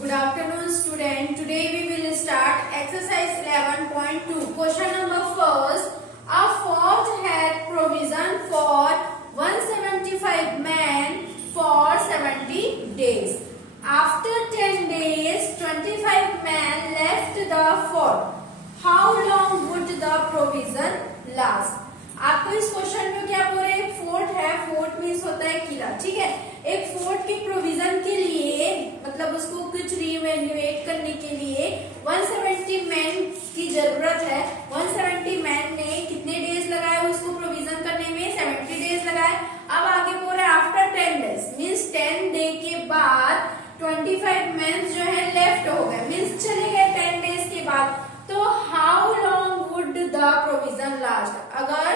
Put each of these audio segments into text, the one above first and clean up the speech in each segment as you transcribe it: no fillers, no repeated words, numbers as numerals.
Good afternoon, student. Today we will start exercise 11.2. Question number first. A fort had provision for 175 men for 70 days. After 10 days, 25 men left the fort. How long would the provision last? आपको इस question में क्या बोल रहे हैं? Fort है, fort means होता है किला, ठीक है। एक फोर्ट के प्रोविजन के लिए मतलब उसको कुछ रीइवेल्युएट करने के लिए 170 मैन की जरूरत है। 170 मैन ने कितने डेज लगाए उसको प्रोविजन करने में? 70 डेज लगाए। अब आगे बोल रहे आफ्टर 10 डेज मीन्स 10 डे के बाद 25 मैन जो है लेफ्ट हो गए, मीन्स चले गए 10 डेज के बाद। तो how long would the provision last? अगर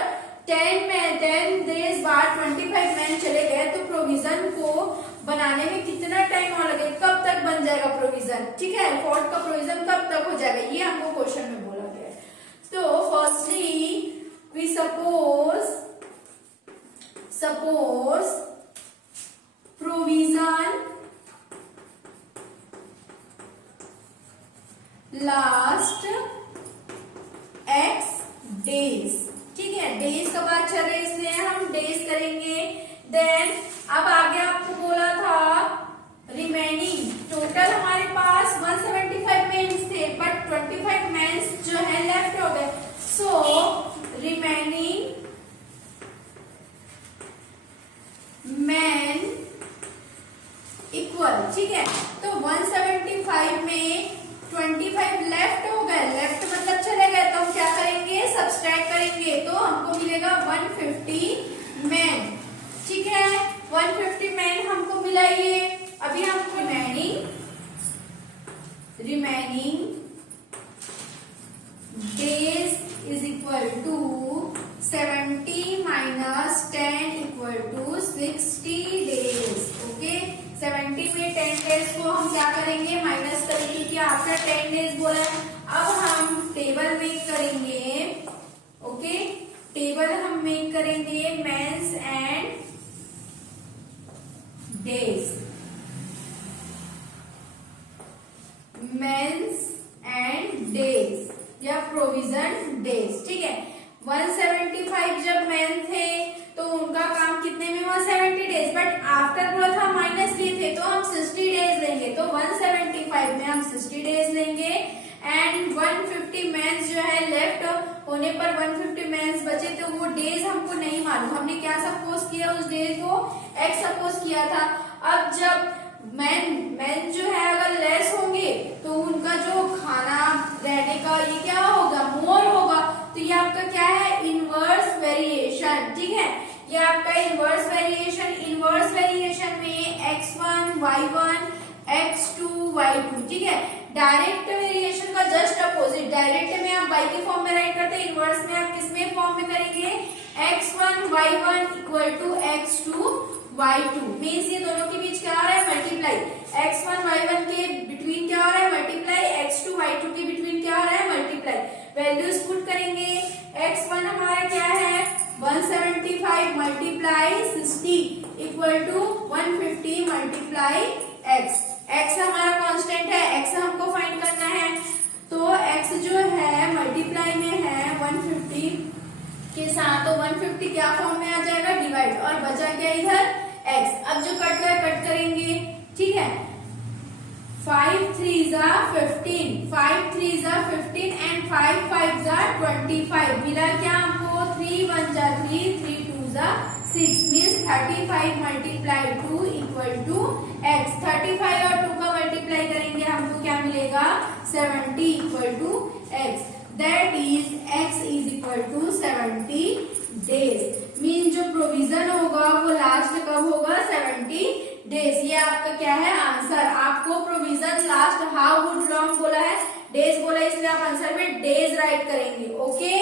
10 डेज बाद 25 मैन चले गए तो प्रोविजन को बनाने में कितना टाइम और लगेगा? कब तक बन जाएगा प्रोविजन? ठीक है, फोर्ट का प्रोविजन कब तक हो जाएगा, ये हमको क्वेश्चन में बोला गया है। तो firstly we suppose provision last x days, ठीक है। डेज का बात चल रही है इसलिए हम डेज करेंगे। देन अब आगे आपको बोला था रिमेनिंग, टोटल हमारे पास 175 मेंस थे बट 25 मेंस जो है लेफ्ट हो गए। सो रिमेनिंग मैन इक्वल, ठीक है। तो 175 में 25 लेफ्ट हो गए, लेफ्ट मतलब चले गए, तो हम क्या करेंगे? सब्सट्रैक्ट करेंगे, तो हमको मिलेगा 150 मैन, ठीक है। 150 मैन हमको मिला ये। अभी हम remaining days is equal to 70 minus 10 equal to 60 days, okay. 70 में 10 डेज को हम क्या करेंगे? माइनस करेंगे, क्योंकि आफ्टर 10 डेज बोला है। अब हम टेबल मेक करेंगे, ओके। टेबल हम मेक करेंगे men's and days, men's and days या प्रोविजन डेज, ठीक है। 175 जब मैन थे तो उनका काम कितने में हुआ? 70 डेज, बट आफ्टर बोला था माइनस लिए थे तो हम 60 डेज लेंगे। तो 175 में हम 60 डेज लेंगे एंड 150 मेंस जो है लेफ्ट होने पर 150 मेंस बचे, तो वो डेज हमको नहीं मालूम। हमने क्या सपोज किया? उस डेज को x सपोज किया था। अब जब मैन जो है अगर लेस होंगे तो उनका जो खाना रहने का ये क्या होगा? मोर होगा। तो ये आपका क्या है? इनवर्स वेरिएशन, ठीक है। ये आपका इनवर्स वेरिएशन में x1 y1 x2 y2, ठीक है। डायरेक्ट वेरिएशन का जस्ट अपोजिट, डायरेक्ट में आप y के फॉर्म में राइट करते हैं, इनवर्स में आप किसमें फॉर्म में करेंगे? x1 y1 equal to x2 y2 means ये दोनों के बीच क्या हो रहा है? मल्टीप्लाई। x1 y1 के बिटवीन क्या हो रहा है? मल्टीप्लाई। x2 y2 के बिटवीन क्या हो रहा है? मल्टीप्लाई। वैल्यूज पुट करेंगे। x1 हमारा क्या है? 175 multiply 60 equal to 150 multiply x। x हमारा कांस्टेंट है, x हमको फाइंड करना है। तो x जो है मल्टीप्लाई में है 150 के साथ, तो 150 क्या फॉर्म में आ जाएगा? डिवाइड, और बचा क्या इधर? x। अब जो कट करेंगे, ठीक है। 5 3 जा 15, 5 3 जा 15 एंड 5 5 जा 25। मिला क्या हमको? 3 1 जा 3, 3 2 जा 6 means 35 multiply 2 equal to x। 35 और 2 का मल्टीप्लाई करेंगे हमको क्या मिलेगा? 70 equal to x। That is x is equal to 70 days. Mean जो प्रोविजन होगा वो लास्ट कब होगा? 70 डेज। ये आपका क्या है? आंसर। आपको provision last how would long बोला है, डेज बोला है, इसलिए आप आंसर में डेज राइट करेंगे, ओके।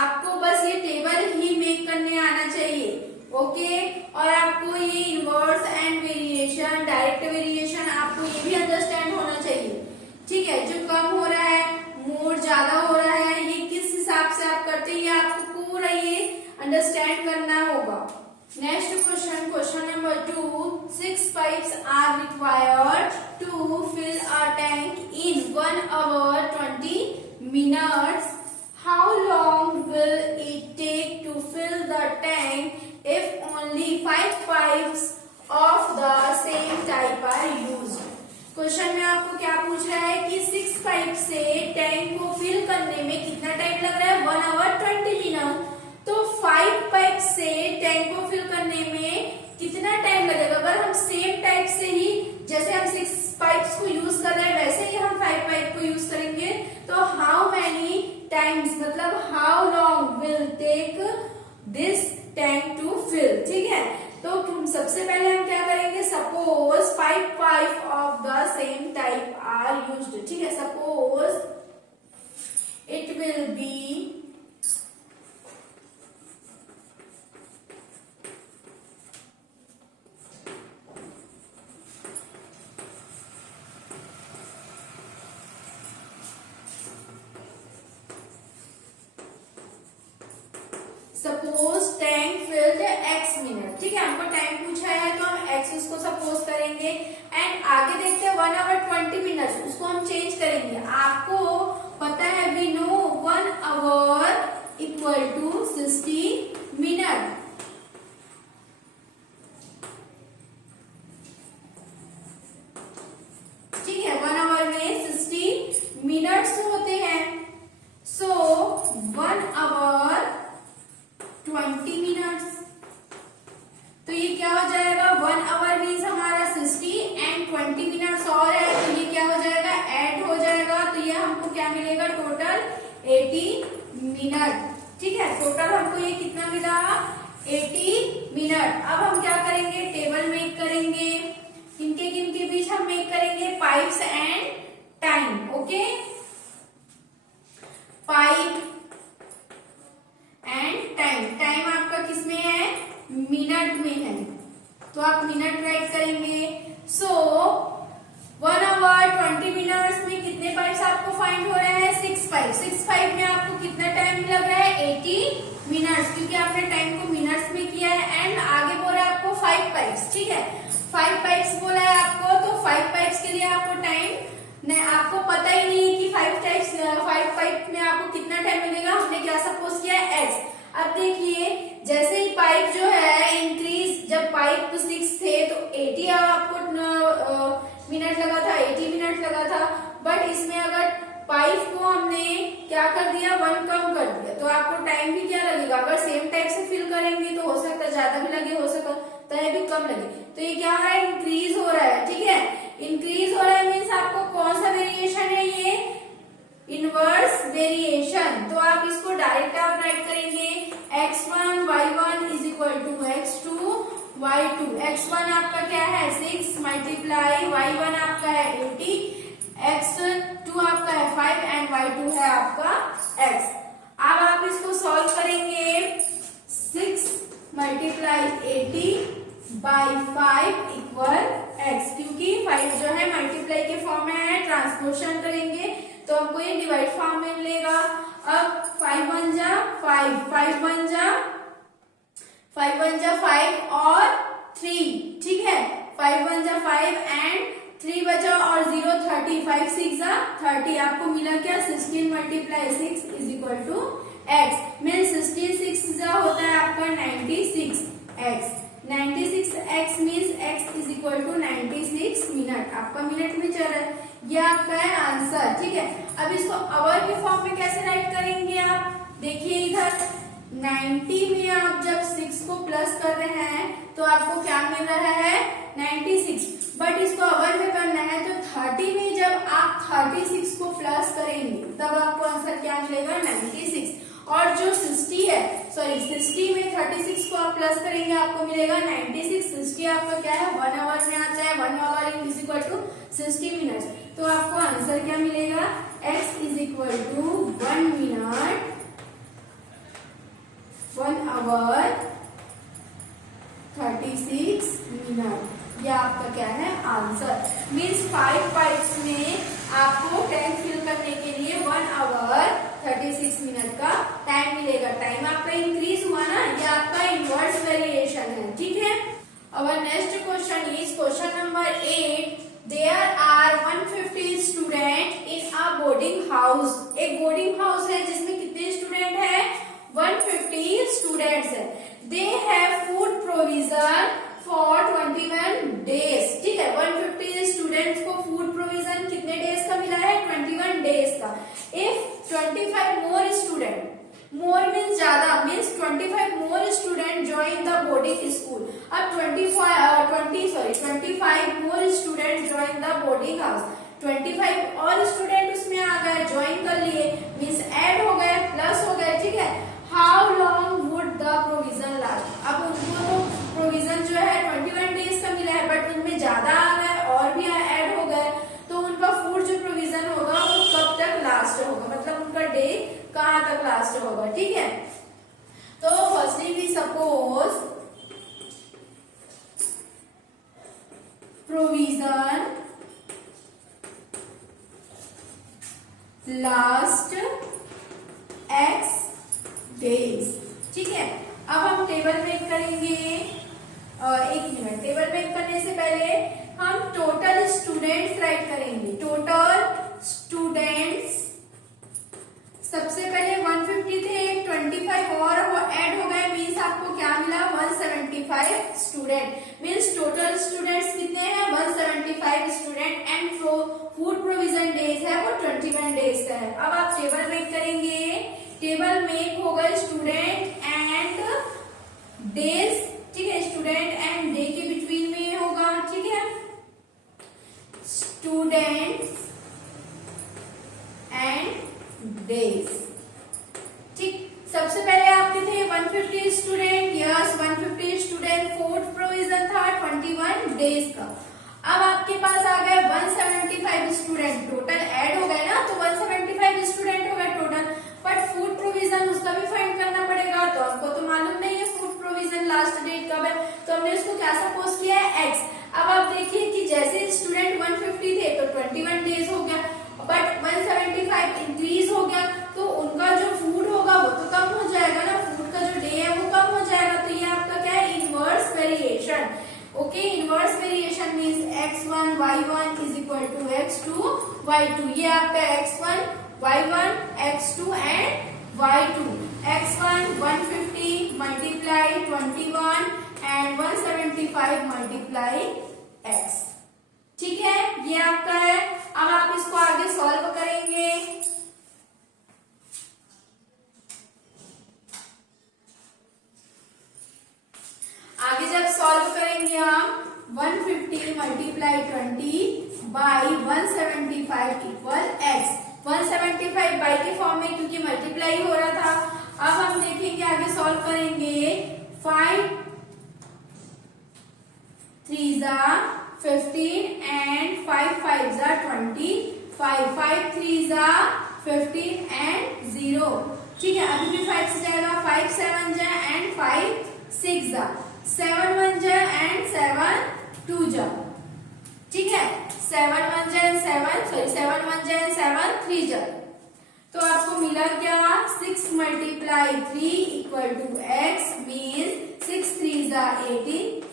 आपको बस ये टेबल ही मेक करने आना चाहिए, ओके। और आपको ये inverse and variation, direct variation आपको ये भी अंडरस्टैंड होना चाहिए, ठीक है। जो कम हो रहा है, मोर ज्यादा हो रहा है, ये किस हिसाब से आप करते हैं, ये आपको पूरा ये अंडरस्टैंड करना होगा। Next question, question number 2. 6 pipes are required to fill a 1 hour 20 minutes. How long will it take to fill the tank if only 5 pipes of the same type are used? Question में आपको क्या पूछ रहा है कि 6 pipe से tank को fill करने में कितना टाइम लग रहा है? 1 hour 20 minutes. तो 5 पाइप से टैंक को फिल करने में कितना टाइम लगेगा? अगर हम सेम टाइप से ही, जैसे हम 6 पाइप्स को यूज कर रहे हैं वैसे ही हम 5 पाइप को यूज करेंगे, तो हाउ मेनी टाइम्स, मतलब how long will take this tank to fill. ठीक है, तो हम सबसे पहले हम क्या करेंगे? Suppose 5 pipe of the same type are used. ठीक है, suppose it will be suppose tank filled x minute. ठीक है, हमको टाइम पूछा है तो हम x उसको सपोज करेंगे एंड आगे देखते हैं 1 hour 20 minutes, उसको हम चेंज करेंगे. आपको पता है we know 1 hour equal to 60 minute. ठीक है, 1 hour में 60 मिनट्स होते हैं. सो 1 hour 20 मिनट्स, तो ये क्या हो जाएगा? 1 hour मीन्स हमारा 60 एंड 20 मिनट्स और है, तो ये क्या हो जाएगा? ऐड हो जाएगा. तो ये हमको क्या मिलेगा? Total 80 minute. ठीक है, टोटल हमको ये कितना मिला? 80 मिनट. अब हम क्या करेंगे? टेबल मेक करेंगे. किनके बीच हम मेक करेंगे? Pipes and time. Okay, pipe and time. Time आपका किसमें है? मिनट में है, तो आप मिनट राइट करेंगे. सो 1 hour 20 मिनट्स में कितने पाइप्स आपको फाइंड हो रहे हैं? 6 पाइप. 6 पाइप में आपको कितना टाइम लग रहा है? 80 मिनट्स, क्योंकि आपने टाइम को मिनट्स में किया है. एंड आगे बोला आपको 5 पाइप्स. ठीक है, 5 पाइप्स बोला है आपको, तो 5 पाइप्स के लिए आपको टाइम नहीं, आपको पता ही नहीं है कि 5 पाइप में आपको कितना टाइम मिलेगा. हमने क्या सपोज किया है? x. अब देखिए, जैसे ही पाइप जो है इंक्रीज, जब पाइप 6 थे तो 80 आपको मिनट लगा था, 80 मिनट लगा था. बट इसमें अगर पाइप को हमने क्या कर दिया? 1 कम कर दिया, तो आपको टाइम भी क्या लगेगा? अगर सेम टाइप से फिल करेंगे तो हो सकता है ज्यादा भी लगे, हो सकता है भी कम लगे. तो ये क्या हो रहा है? इंक्रीज हो रहा है. ठीक है, इंक्रीज हो रहा है मीन्स आपको कौन सा वेरिएशन है? ये इनवर्स वेरिएशन. तो आप इसको डायरेक्ट आप राइट करेंगे x1 y1 is equal to x2 y2. x1 आपका क्या है? 6 मल्टीप्लाई y1 आपका है 80, x2 आपका है 5 एंड y2 है आपका x. अब आप इसको सॉल्व करेंगे. 6 मल्टीप्लाई 80 बाई 5 इक्वल x, क्योंकि 5 जो है मल्टीप्लाई के फॉर्म में है, ट्रांसपोर्शन करेंगे तो हमको ये डिवाइड फॉर्म में मिलेगा. अब 5 1 जा 5, 5 1 जा 5 और 3. ठीक है, 5 1 जा 5 एंड 3 बचा और 0 30, 5 6 जा 30. आपको मिला क्या? 16 multiply 6 is equal to x. Mean 66 जा होता है आपका 96x. 96x means x is equal to 96 minute. आपका मिनट में चल रहा है, ये आपका है आंसर. ठीक है, अब इसको आवर के फॉर्म में कैसे राइट करेंगे? आप देखिए इधर 90 में आप जब 6 को प्लस कर रहे हैं तो आपको क्या मिल रहा है? 96. बट इसको आवर में करना है तो 30 में जब आप 36 को प्लस करेंगे तब आपको आंसर क्या मिलेगा? 96. और जो 60 है, सॉरी 60 में 36 को आप प्लस करेंगे आपको मिलेगा 96. 60 आपका क्या है? 1 आवर में आता है. 1 hour is equal to 60 minute. तो आपको आंसर क्या मिलेगा? x is equal to 1 minute 1 hour 36 minute. ये आपका क्या है? आंसर. मीन्स 5 पाइप्स में आपको टैंक फिल करने के लिए 1 आवर 36 मिनट का टाइम मिलेगा. टाइम आपका इंक्रीज हुआ ना, ये आपका इनवर्स वेरिएशन है. ठीक है, our next question is question number 8. There are 150 students in house, एक बोर्डिंग हाउस है जिसमें कितने स्टूडेंट है, 150 स्टूडेंट्स है। They have food provision for 21 days, ठीक है। 150 स्टूडेंट्स को फूड प्रोविजन कितने डेज का मिला है, 21 डेज का। If 25 more student, more means ज्यादा, means 25 more student join the boarding school. अब 25 more student join the boarding house, 25 और स्टूडेंट उसमें आ गए, ज्वाइन कर लिए, मीन्स ऐड हो गए, प्लस हो गए, ठीक है। How long would the provision last, अब उनको तो प्रोविजन जो है 21 डेज का मिला है, बट उनमें ज्यादा आ गए और भी ऐड हो गए, तो उनका फूड जो प्रोविजन होगा वो कब तक लास्ट होगा, मतलब उनका डे कहाँ तक लास्ट होगा, ठीक है। तो firstly we suppose provision last x days, ठीक है। अब हम टेबल मेक करेंगे, एक मिनट, टेबल मेक करने से पहले हम टोटल स्टूडेंट्स राइट करेंगे। टोटल स्टूडेंट्स, सबसे पहले 150 थे, 25 और वो ऐड हो गए, मीन्स आपको क्या मिला, 175 स्टूडेंट। मीन्स टोटल स्टूडेंट्स कितने हैं, 175 student, and food provision days है वो 21 डेज का है। अब आप टेबल मेक करेंगे, टेबल मेक होगा स्टूडेंट एंड डेज, ठीक है। स्टूडेंट एंड डे के बिटवीन में होगा, ठीक है। स्टूडेंट्स एंड डेज, ठीक। सबसे पहले आपके थे 150 student, yes 150 student, food provision था 21 डेज का। अब आपके पास आ गए 175 स्टूडेंट, टोटल ऐड हो गए ना, तो 175 स्टूडेंट हो गए टोटल, बट फूड प्रोविजन उसका भी फाइंड करना पड़ेगा, तो आपको तो मालूम नहीं है फूड प्रोविजन लास्ट डेट कब है, तो हमने उसको क्या सपोज किया है, x। अब आप देखिए कि जैसे स्टूडेंट 150 थे तो 21 डेज हो गया, बट 175 इंक्रीज हो गया, तो उनका जो फूड होगा वो तो कम हो जाएगा ना, फूड का जो डे है वो कम हो जाएगा, तो ये आपका क्या है, inverse variation, okay. Inverse variation means x1 y1 is equal to x2 y2, ये आपका x1 y1 x2 and y2। x1 150 multiply 21 and 175 multiply x, ठीक है, ये आपका है। अब आप इसको आगे सॉल्व करेंगे, आगे जब सॉल्व करेंगे हम 150 multiply 20 by 175 equal x, 175 by के फॉर्म में क्योंकि मल्टीप्लाई हो रहा था। अब हम देखेंगे आगे सॉल्व करेंगे, 5 3 15 एंड 5 5 25, 5 3 15 एंड 0, ठीक है। अभी भी 5 से जाएगा, 5 7 जा एंड 5 6 जा, 7 1 जा एंड 7 2 जा, ठीक है। 7 1 जा एंड 7 1 जा एंड 7 3 जा, तो आपको मिला क्या, 6 multiply 3 equal to x, means 6 3 जा 18,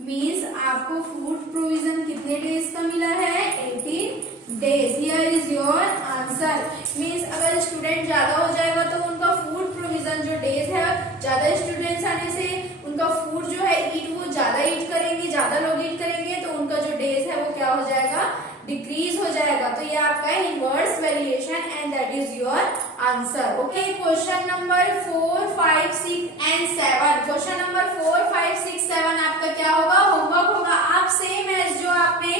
मीन्स आपको फूड प्रोविजन कितने डेज का मिला है, 18 days. Here is your answer. Means अगर स्टूडेंट ज्यादा हो जाएगा तो उनका फूड प्रोविजन जो डेज है, ज्यादा स्टूडेंट्स आने से उनका फूड जो है वो ज्यादा ईट करेंगे, ज्यादा लोग ईट करेंगे, तो उनका जो डेज है वो क्या हो जाएगा, डिक्रीज हो जाएगा। तो ये आपका inverse variation and that is your answer, okay. Question number 4 5 6 and 7, question number 4 5 6 7 आपका क्या होगा, होमवर्क होगा। आप सेम एज जो आपने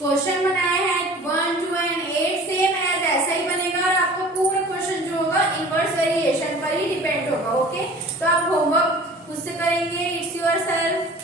क्वेश्चन बनाए हैं 1 2 एंड 8, सेम एज ऐसा ही बनेगा, और आपका पूरा क्वेश्चन जो होगा इनवर्स वेरिएशन पर ही डिपेंड होगा, ओके। तो आप होमवर्क खुद से करेंगे, इट्स योर सेल्फ।